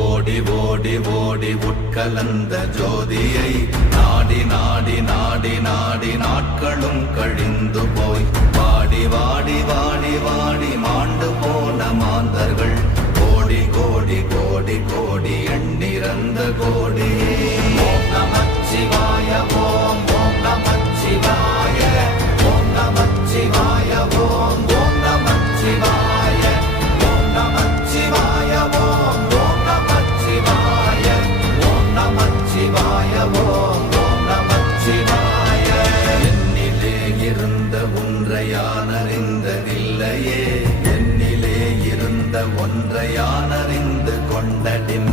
ஓடி ஓடி ஓடி உட்கலந்த ஜோதியை நாடி நாடி நாடி நாடி நாட்களும் கழிந்து போய் வாடி வாடி வாடி வாடி மாண்டு போன மாந்தர்கள் கோடி கோடி கோடி கோடி எண்ணிறந்த கோடி. ஓம் நமச்சிவாய ஓம் ஓம் நமச்சிவாய ஓம் நமச்சிவாய ஓம் ஓம் நமச்சிவாய ஓம் நமச்சிவாய ஓம் ஓம் நமச்சிவாய ஓம் நமச்சிவாய ஓம் ஓம் நமச்சிவாய. என்னிலே இருந்த ஒன்றை யான் அறிந்ததில்லையே, என்னிலே இருந்த ஒன்றை யான் அறிந்து கொண்டடின்